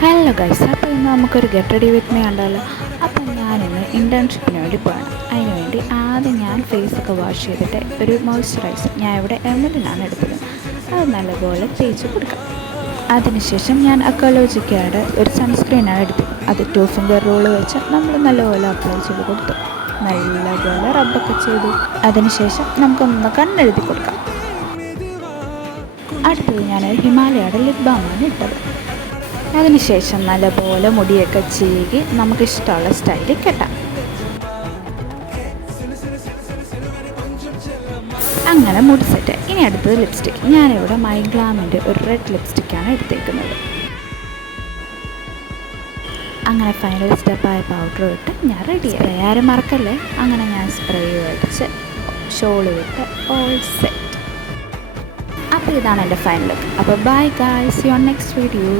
Hello guys, അപ്പോൾ ഇന്ന് നമുക്കൊരു ഗെറ്റ് റെഡി വിത്ത് മീ കണ്ടാലോ. അപ്പം ഞാനിന്ന് ഇൻറ്റേൺഷിപ്പിന് വേണ്ടി പോകണം. അതിനുവേണ്ടി ആദ്യം ഞാൻ ഫേസൊക്കെ വാഷ് ചെയ്തിട്ട് ഒരു മോയ്സ്ചറൈസർ ഞാൻ ഇവിടെ എമറിനാണ് എടുത്തത്. അത് നല്ലപോലെ തേച്ച് കൊടുക്കാം. അതിനുശേഷം ഞാൻ അക്കോളജിക്കയുടെ ഒരു സൺസ്ക്രീനാണ് എടുത്തത്. അത് 2 ഫിംഗർ റൂള് വെച്ച് നമ്മൾ നല്ലപോലെ അപ്ലൈ ചെയ്ത് കൊടുത്തു. നല്ലപോലെ റബ്ബൊക്കെ ചെയ്തു. അതിനുശേഷം നമുക്കൊന്ന് കണ്ണെഴുതി കൊടുക്കാം. അടുത്തത് ഞാൻ ഹിമാലയയുടെ ലിപ് ബാമാണ് ഇട്ടത്. അതിനുശേഷം നല്ലപോലെ മുടിയൊക്കെ ചീകി നമുക്കിഷ്ടമുള്ള സ്റ്റൈലിൽ കെട്ടാം. അങ്ങനെ മുടി സെറ്റ്. ഇനി അടുത്തത് ലിപ്സ്റ്റിക്. ഞാനിവിടെ മൈഗ്ലാമിൻ്റെ ഒരു റെഡ് ലിപ്സ്റ്റിക്കാണ് എടുത്തേക്കുന്നത്. അങ്ങനെ ഫൈനൽ സ്റ്റെപ്പായ പൗഡർ ഇട്ട് ഞാൻ റെഡിയായി. ആരും മറക്കല്ലേ. അങ്ങനെ ഞാൻ സ്പ്രേ അടിച്ച് ഷോൾ വിട്ട് ഓൾ സെറ്റ്. അപ്പോൾ ഇതാണ് എൻ്റെ ഫൈനൽ ലുക്ക്. അപ്പോൾ bye guys, your next video.